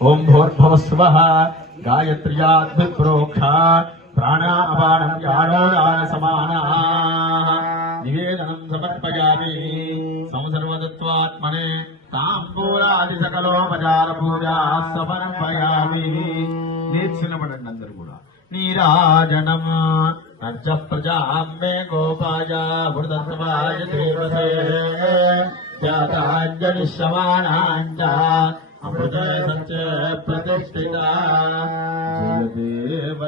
ओम भूर्भुवस्वः गायत्र्याद्विप्रोक्षा प्राणापानं व्यानोदान समानाः निवेदनं समर्पयामि संसर्वदत्वात्मने ताम्बूलादिसकलोपचारपूजा समर्पयामि నేర్చుకున్నబడండి అందరూ కూడా నీరాజనం నజ్జ ప్రజాం మే గోపాయ వృదత్వాయ దేవతే జాతాంజలి సమానాంచ అమృత సత్య ప్రతిష్ఠిత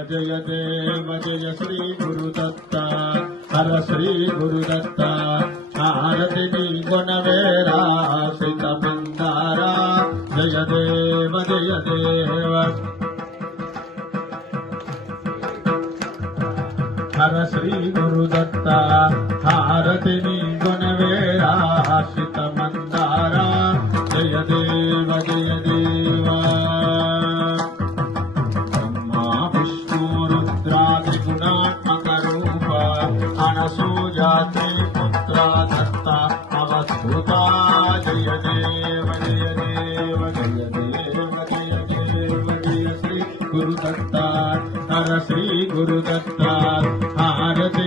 జయ దేవ జయ శ్రీ గురుదత్త హర శ్రీ గురుదత్త హారతి నీ గుణవేరా శ్రీత మందార జయ దేవ हर श्री गुरुदत्त हारति गुणवेरा आश्रित मंदारा जय देव ब्रह्मा विष्णु रुद्रादि गुणात्मक रूप अनसूयाति पुत्र दत्ता अवधूता जय देव श्री गुरुदत्ता हर श्री गुरुदत्ता हारति